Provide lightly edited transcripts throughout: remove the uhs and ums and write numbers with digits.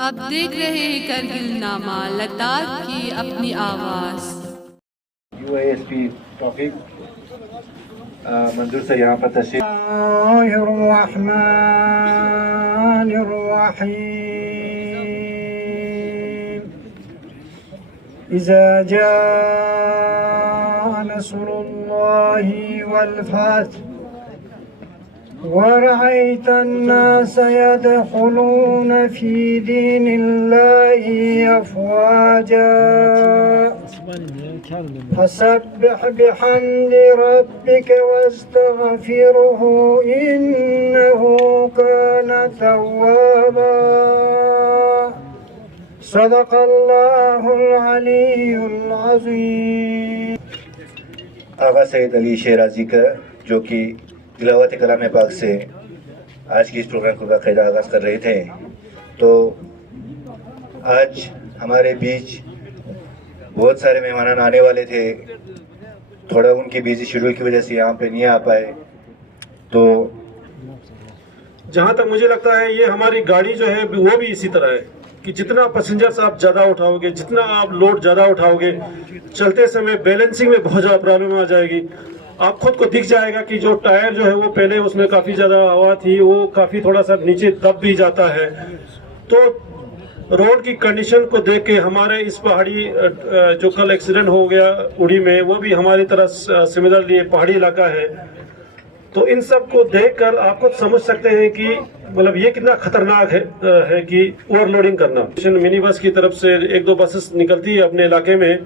अब देख रहे हैं करगिल नामा लद्दाख की अपनी आवाज़। UASP तौफीक मंजूर से यहाँ पर तशरीफ। इज़ा जाअ नस्रुल्लाहि वल फथ वरअयत अन्नास यदखुलून फी दीनिल्लाहि अफ़वाजा फसब्बिह बिहम्दि रब्बिक वस्तगफिरहु इन्नहु कान तव्वाबा सदक़ल्लाहुल अलीयुल अज़ीम। आगा सैयद अली शेराजी का जो कि तिलावत कलाम पाक से आज की इस प्रोग्राम को बाकायदा आगाज़ कर रहे थे, तो आज हमारे बीच बहुत सारे मेहमान आने वाले थे। थोड़ा उनकी बिजी शेड्यूल की वजह से यहाँ पे नहीं आ पाए। तो जहाँ तक मुझे लगता है ये हमारी गाड़ी जो है वो भी इसी तरह है कि जितना पैसेंजर्स आप ज़्यादा उठाओगे, जितना आप लोड ज़्यादा उठाओगे, चलते समय बैलेंसिंग में बहुत ज़्यादा प्रॉब्लम आ जाएगी। आप खुद को दिख जाएगा कि जो टायर जो है वो पहले उसमें काफ़ी ज़्यादा हवा थी, वो काफ़ी थोड़ा सा नीचे दब भी जाता है। तो रोड की कंडीशन को देख के हमारे इस पहाड़ी जो कल एक्सीडेंट हो गया उड़ी में, वो भी हमारी तरह सिमिलरली पहाड़ी इलाका है। तो इन सब को देखकर आप खुद समझ सकते हैं कि मतलब ये कितना खतरनाक है कि ओवरलोडिंग करना। मिनी बस की तरफ से एक दो बसेस निकलती है अपने इलाके में।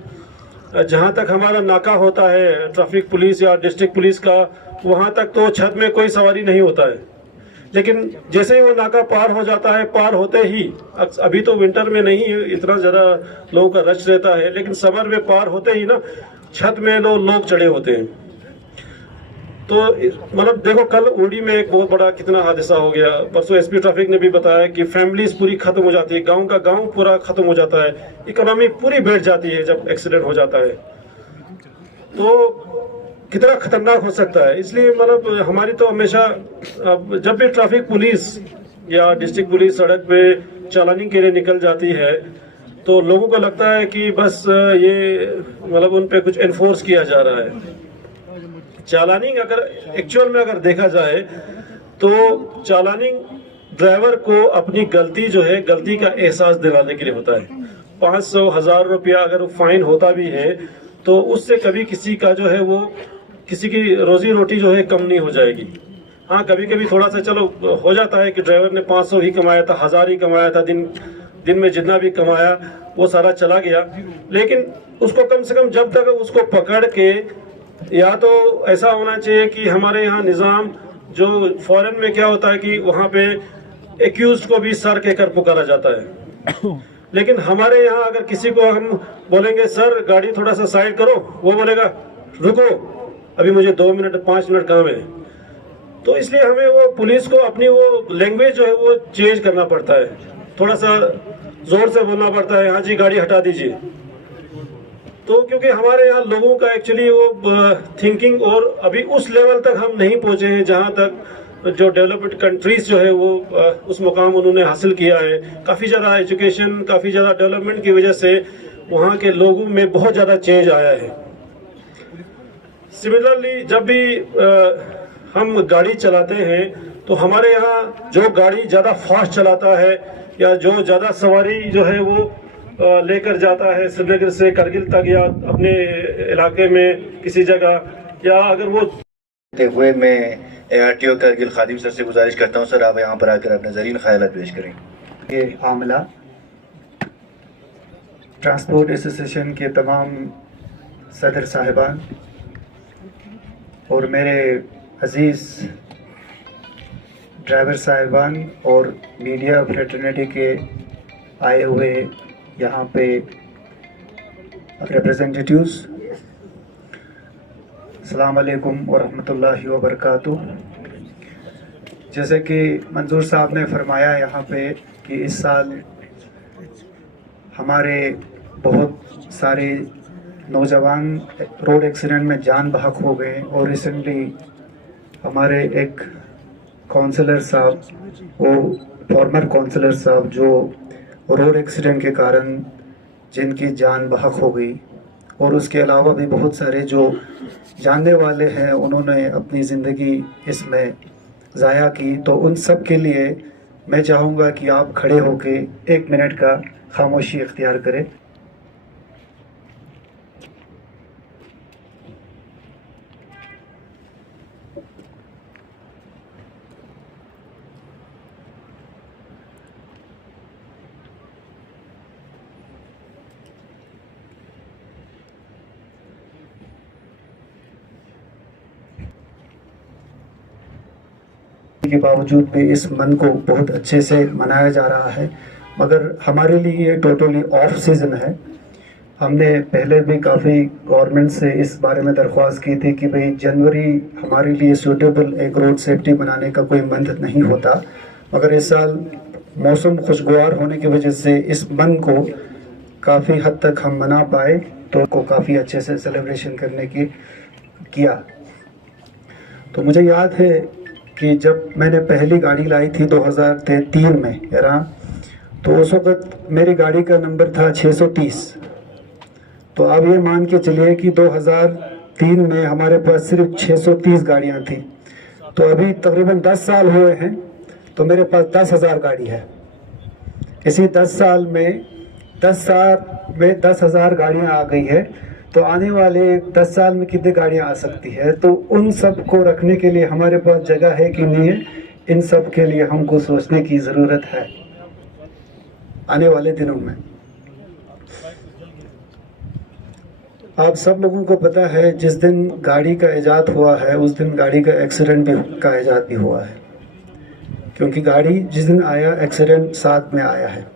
जहाँ तक हमारा नाका होता है ट्रैफिक पुलिस या डिस्ट्रिक्ट पुलिस का, वहाँ तक तो छत में कोई सवारी नहीं होता है। लेकिन जैसे ही वो नाका पार हो जाता है, पार होते ही, अभी तो विंटर में नहीं इतना ज़्यादा लोगों का रश रहता है, लेकिन समर में पार होते ही ना छत में लोग चढ़े होते हैं। तो मतलब देखो कल उड़ी में एक बहुत बड़ा कितना हादसा हो गया। परसों एसपी ट्रैफिक ने भी बताया कि फैमिलीज पूरी खत्म हो जाती है, गांव का गांव पूरा खत्म हो जाता है, इकोनॉमी पूरी बैठ जाती है जब एक्सीडेंट हो जाता है। तो कितना खतरनाक हो सकता है। इसलिए मतलब हमारी तो हमेशा जब भी ट्रैफिक पुलिस या डिस्ट्रिक्ट पुलिस सड़क पे चालानी के लिए निकल जाती है, तो लोगों को लगता है कि बस ये मतलब उन पे कुछ एनफोर्स किया जा रहा है। चालानिंग अगर एक्चुअल में अगर देखा जाए तो चालानिंग ड्राइवर को अपनी गलती जो है, गलती का एहसास दिलाने के लिए होता है। 500-1000 रुपया अगर फाइन होता भी है तो उससे कभी किसी का जो है वो किसी की रोजी रोटी जो है कम नहीं हो जाएगी। हाँ, कभी कभी थोड़ा सा चलो हो जाता है कि ड्राइवर ने 500 ही कमाया था, 1000 ही कमाया था, दिन में जितना भी कमाया वो सारा चला गया। लेकिन उसको कम से कम जब तक उसको पकड़ के, या तो ऐसा होना चाहिए कि हमारे यहाँ निज़ाम जो फॉरेन में क्या होता है कि वहाँ पे एक्यूज्ड को भी सर कहकर पुकारा जाता है, लेकिन हमारे यहाँ अगर किसी को हम बोलेंगे सर गाड़ी थोड़ा सा साइड करो, वो बोलेगा रुको अभी मुझे 2 मिनट 5 मिनट काम है। तो इसलिए हमें वो पुलिस को अपनी वो लैंग्वेज जो है वो चेंज करना पड़ता है, थोड़ा सा जोर से बोलना पड़ता है, हाँ जी गाड़ी हटा दीजिए। तो क्योंकि हमारे यहाँ लोगों का एक्चुअली वो थिंकिंग और अभी उस लेवल तक हम नहीं पहुँचे हैं जहाँ तक जो डेवलप्ड कंट्रीज जो है वो उस मुकाम उन्होंने हासिल किया है। काफ़ी ज़्यादा एजुकेशन, काफ़ी ज़्यादा डेवलपमेंट की वजह से वहाँ के लोगों में बहुत ज़्यादा चेंज आया है। सिमिलरली जब भी हम गाड़ी चलाते हैं तो हमारे यहाँ जो गाड़ी ज़्यादा फास्ट चलाता है या जो ज़्यादा सवारी जो है वो लेकर जाता है श्रीनगर से करगिल तक या अपने इलाके में किसी जगह, या अगर वो हुए मैं ARTO करगिल खादिम सर से गुजारिश करता हूँ सर आप यहाँ पर आकर अपने ज़रीन ख्यालात पेश करें। ये आमला ट्रांसपोर्ट एसोसिएशन के तमाम सदर साहिबान और मेरे अजीज़ ड्राइवर साहिबान और मीडिया फ्रेटर्निटी के आए हुए यहाँ पे रिप्रेजेंटेटिव्स, अस्सलाम वालेकुम व रहमतुल्लाहि व बरकातुहू। जैसे कि मंजूर साहब ने फरमाया यहाँ पे कि इस साल हमारे बहुत सारे नौजवान रोड एक्सीडेंट में जान बहक हो गए और रिसेंटली हमारे एक काउंसलर साहब, वो फॉर्मर काउंसलर साहब जो रोड एक्सीडेंट के कारण जिनकी जान बहक हो गई, और उसके अलावा भी बहुत सारे जो जानने वाले हैं उन्होंने अपनी ज़िंदगी इसमें ज़ाया की। तो उन सब के लिए मैं चाहूँगा कि आप खड़े होके 1 मिनट का खामोशी इख्तियार करें। के बावजूद भी इस मन को बहुत अच्छे से मनाया जा रहा है, मगर हमारे लिए ये टोटली ऑफ सीज़न है। हमने पहले भी काफ़ी गवर्नमेंट से इस बारे में दरख्वास्त की थी कि भाई जनवरी हमारे लिए सूटेबल एक रोड सेफ्टी बनाने का कोई मंथ नहीं होता, मगर इस साल मौसम खुशगवार होने की वजह से इस मन को काफ़ी हद तक हम मना पाए, तो को काफ़ी अच्छे से सेलिब्रेशन करने की किया। तो मुझे याद है कि जब मैंने पहली गाड़ी लाई थी 2003 में यारा, तो उस वक़्त मेरी गाड़ी का नंबर था 630। तो आप ये मान के चलिए कि 2003 में हमारे पास सिर्फ 630 गाड़ियाँ थी। तो अभी तकरीबन 10 साल हुए हैं, तो मेरे पास 10,000 गाड़ी है। इसी 10 साल में 10,000 गाड़ियाँ आ गई है। तो आने वाले 10 साल में कितनी गाड़ियाँ आ सकती है? तो उन सब को रखने के लिए हमारे पास जगह है कि नहीं है, इन सब के लिए हमको सोचने की ज़रूरत है आने वाले दिनों में। आप सब लोगों को पता है जिस दिन गाड़ी का ईजाद हुआ है उस दिन गाड़ी का एक्सीडेंट भी का ईजाद भी हुआ है, क्योंकि गाड़ी जिस दिन आया एक्सीडेंट साथ में आया है।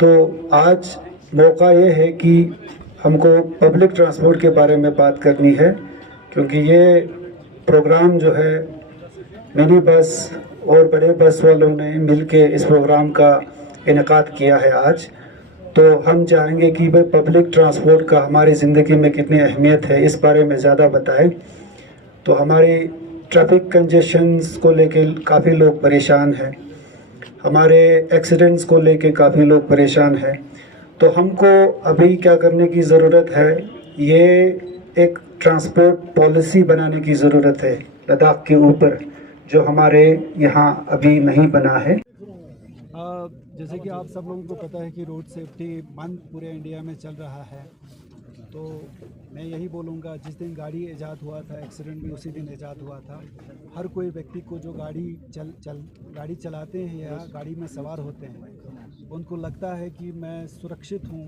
तो आज मौका ये है कि हमको पब्लिक ट्रांसपोर्ट के बारे में बात करनी है, क्योंकि ये प्रोग्राम जो है मिनी बस और बड़े बस वालों ने मिलके इस प्रोग्राम का इनेकाद किया है आज। तो हम चाहेंगे कि भाई पब्लिक ट्रांसपोर्ट का हमारी ज़िंदगी में कितनी अहमियत है इस बारे में ज़्यादा बताएं। तो हमारी ट्रैफिक कंजेशंस को लेके काफ़ी लोग परेशान हैं, हमारे एक्सीडेंट्स को लेके काफ़ी लोग परेशान हैं। तो हमको अभी क्या करने की ज़रूरत है, ये एक ट्रांसपोर्ट पॉलिसी बनाने की ज़रूरत है लद्दाख के ऊपर, जो हमारे यहाँ अभी नहीं बना है। जैसे कि आप सब लोगों को पता है कि रोड सेफ्टी मंथ पूरे इंडिया में चल रहा है। तो मैं यही बोलूँगा, जिस दिन गाड़ी ईजाद हुआ था एक्सीडेंट भी उसी दिन ईजाद हुआ था। हर कोई व्यक्ति को जो गाड़ी चलाते हैं या गाड़ी में सवार होते हैं, उनको लगता है कि मैं सुरक्षित हूँ,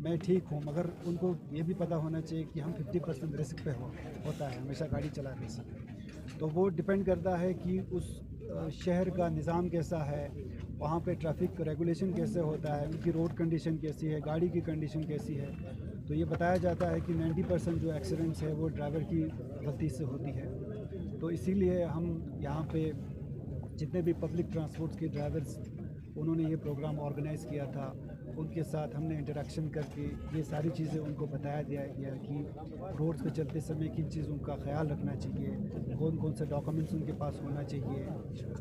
मैं ठीक हूँ, मगर उनको ये भी पता होना चाहिए कि हम 50% रिस्क पे होता है हमेशा गाड़ी चलाने से। तो वो डिपेंड करता है कि उस शहर का निज़ाम कैसा है, वहाँ पे ट्रैफिक रेगुलेशन कैसे होता है, उनकी रोड कंडीशन कैसी है, गाड़ी की कंडीशन कैसी है। तो ये बताया जाता है कि 90% जो एक्सीडेंट्स है वो ड्राइवर की गलती से होती है। तो इसीलिए हम यहाँ पे जितने भी पब्लिक ट्रांसपोर्ट के ड्राइवर्स उन्होंने ये प्रोग्राम ऑर्गेनाइज़ किया था, उनके साथ हमने इंटरेक्शन करके ये सारी चीज़ें उनको बताया गया कि रोड्स पे चलते समय किन चीज़ों का ख्याल रखना चाहिए, कौन कौन से डॉक्यूमेंट्स उनके पास होना चाहिए,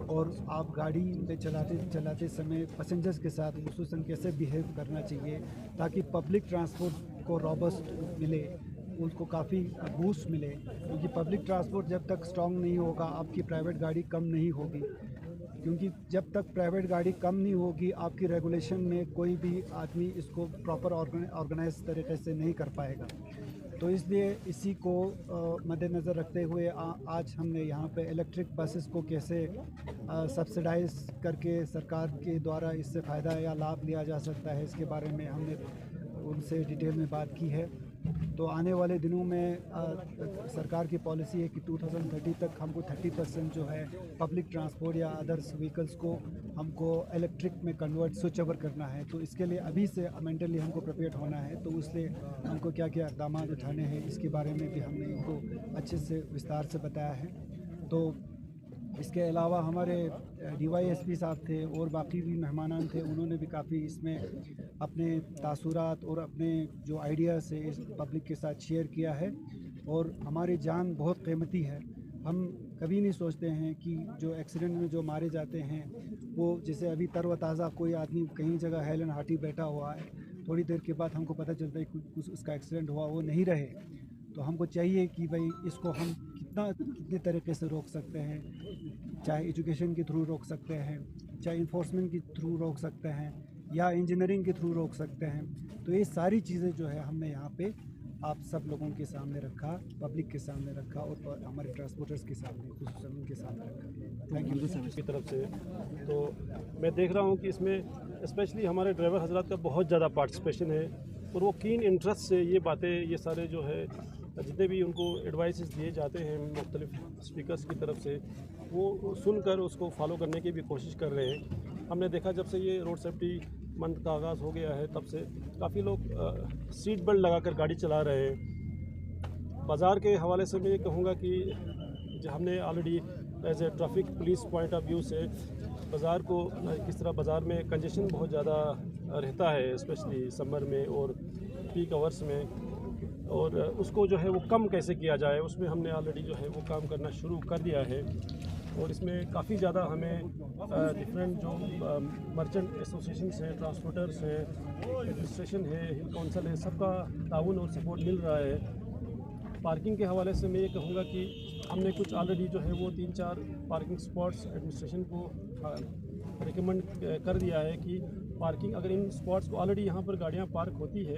और आप गाड़ी पे चलाते समय पैसेंजर्स के साथ खुसूसन कैसे बिहेव करना चाहिए ताकि पब्लिक ट्रांसपोर्ट को रॉबस्ट मिले, उनको काफ़ी बूस्ट मिले। क्योंकि पब्लिक ट्रांसपोर्ट जब तक स्ट्रॉन्ग नहीं होगा आपकी प्राइवेट गाड़ी कम नहीं होगी, क्योंकि जब तक प्राइवेट गाड़ी कम नहीं होगी आपकी रेगुलेशन में कोई भी आदमी इसको प्रॉपर ऑर्गेनाइज तरीके से नहीं कर पाएगा। तो इसलिए इसी को मद्देनज़र रखते हुए आज हमने यहाँ पे इलेक्ट्रिक बसेस को कैसे सब्सिडाइज करके सरकार के द्वारा इससे फ़ायदा या लाभ लिया जा सकता है, इसके बारे में हमने उनसे डिटेल में बात की है। तो आने वाले दिनों में सरकार की पॉलिसी है कि 2030 तक हमको 30% जो है पब्लिक ट्रांसपोर्ट या अदर्स व्हीकल्स को हमको इलेक्ट्रिक में कन्वर्ट स्विच ओवर करना है। तो इसके लिए अभी से मेंटली हमको प्रिपेयर होना है। तो उससे हमको क्या क्या इक़दाम उठाने हैं इसके बारे में भी हमने इनको अच्छे से विस्तार से बताया है। तो इसके अलावा हमारे DYSP साहब थे और बाकी भी मेहमान थे, उन्होंने भी काफ़ी इसमें अपने तासुरात और अपने जो आइडियाज़ है इस पब्लिक के साथ शेयर किया है। और हमारी जान बहुत कीमती है, हम कभी नहीं सोचते हैं कि जो एक्सीडेंट में जो मारे जाते हैं वो जैसे अभी तरोताज़ा कोई आदमी कहीं जगह हेलन हार्टी बैठा हुआ है, थोड़ी देर के बाद हमको पता चलता है कि कुछ उसका एक्सीडेंट हुआ, वो नहीं रहे। तो हमको चाहिए कि भाई इसको हम कितने तरीके से रोक सकते हैं, चाहे एजुकेशन के थ्रू रोक सकते हैं, चाहे इन्फोर्समेंट के थ्रू रोक सकते हैं, या इंजीनियरिंग के थ्रू रोक सकते हैं। तो ये सारी चीज़ें जो है हमने यहाँ पे आप सब लोगों के सामने रखा, पब्लिक के सामने रखा और हमारे ट्रांसपोर्टर्स के सामने, खुसूसन उनके सामने रखा। थैंक यू की तरफ से। तो मैं देख रहा हूँ कि इसमें स्पेशली हमारे ड्राइवर हजरात का बहुत ज़्यादा पार्टिसिपेशन है और वो कीन इंटरेस्ट से ये बातें, ये सारे जो है जितने भी उनको एडवाइसेस दिए जाते हैं मुख्तलिफ स्पीकर्स की तरफ से, वो सुनकर उसको फॉलो करने की भी कोशिश कर रहे हैं। हमने देखा जब से ये रोड सेफ्टी मंथ का आगाज़ हो गया है तब से काफ़ी लोग सीट बेल्ट लगाकर गाड़ी चला रहे हैं। बाज़ार के हवाले से मैं ये कहूँगा कि जो हमने already as a traffic police point of view से बाज़ार को किस तरह बाज़ार में कंजेशन बहुत ज़्यादा रहता है, स्पेशली समर में और पीक आवर्स में, और उसको जो है वो कम कैसे किया जाए उसमें हमने ऑलरेडी जो है वो काम करना शुरू कर दिया है। और इसमें काफ़ी ज़्यादा हमें डिफरेंट जो मर्चेंट एसोसिएशंस हैं, ट्रांसपोर्टर्स हैं, एडमिनिस्ट्रेशन है, हिल काउंसिल है, सबका ताउन और सपोर्ट मिल रहा है। पार्किंग के हवाले से मैं ये कहूँगा कि हमने कुछ ऑलरेडी जो है वो 3-4 पार्किंग स्पॉट्स एडमिनिस्ट्रेशन को रिकमेंड कर दिया है कि पार्किंग, अगर इन स्पॉट्स को ऑलरेडी यहाँ पर गाड़ियाँ पार्क होती है,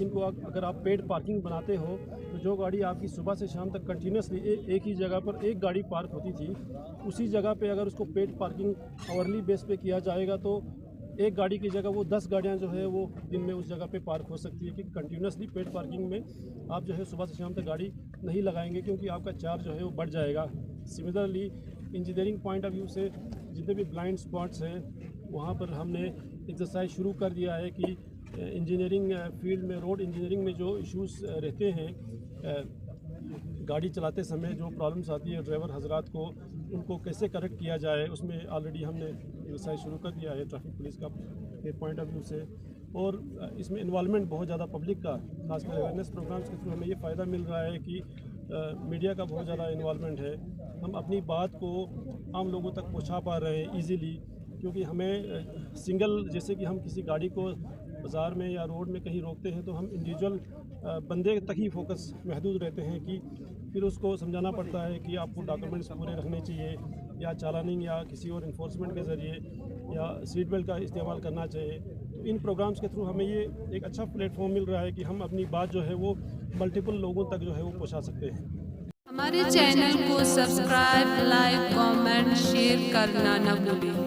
इनको अगर आप पेड पार्किंग बनाते हो तो जो गाड़ी आपकी सुबह से शाम तक कंटिन्यूसली एक ही जगह पर एक गाड़ी पार्क होती थी, उसी जगह पे अगर उसको पेड पार्किंग आवरली बेस पे किया जाएगा तो एक गाड़ी की जगह वो 10 गाड़ियाँ जो है वो दिन में उस जगह पे पार्क हो सकती है। कि कंटिन्यूसली पेड पार्किंग में आप जो है सुबह से शाम तक गाड़ी नहीं लगाएंगे क्योंकि आपका चार्ज जो है वो बढ़ जाएगा। Similarly engineering point of view से जितने भी ब्लाइंड स्पॉट्स हैं वहाँ पर हमने एक्सरसाइज शुरू कर दिया है कि इंजीनियरिंग फील्ड में, रोड इंजीनियरिंग में जो इश्यूज़ रहते हैं, गाड़ी चलाते समय जो प्रॉब्लम्स आती है ड्राइवर हजरात को, उनको कैसे करेक्ट किया जाए, उसमें ऑलरेडी हमने एक्सरसाइज शुरू कर दिया है ट्रैफिक पुलिस का के पॉइंट ऑफ व्यू से। और इसमें इन्वॉल्वमेंट बहुत ज़्यादा पब्लिक का, खासकर अवेयरनेस प्रोग्राम्स के थ्रू हमें ये फ़ायदा मिल रहा है कि मीडिया का बहुत ज़्यादा इन्वॉल्वमेंट है। हम अपनी बात को आम लोगों तक पहुंचा पा रहे हैं ईज़िली, क्योंकि हमें सिंगल, जैसे कि हम किसी गाड़ी को बाज़ार में या रोड में कहीं रोकते हैं तो हम इंडिविजुअल बंदे तक ही फोकस महदूद रहते हैं कि फिर उसको समझाना पड़ता है कि आपको डॉक्यूमेंट्स पूरे रखने चाहिए, या चालानिंग या किसी और इन्फोर्समेंट के ज़रिए या सीट बेल्ट का इस्तेमाल करना चाहिए। तो इन प्रोग्राम्स के थ्रू हमें ये एक अच्छा प्लेटफॉर्म मिल रहा है कि हम अपनी बात जो है वो मल्टीपल लोगों तक जो है वो पहुँचा सकते हैं। हमारे चैनल को सब्सक्राइब, लाइक, कमेंट, शेयर करना न भूलें।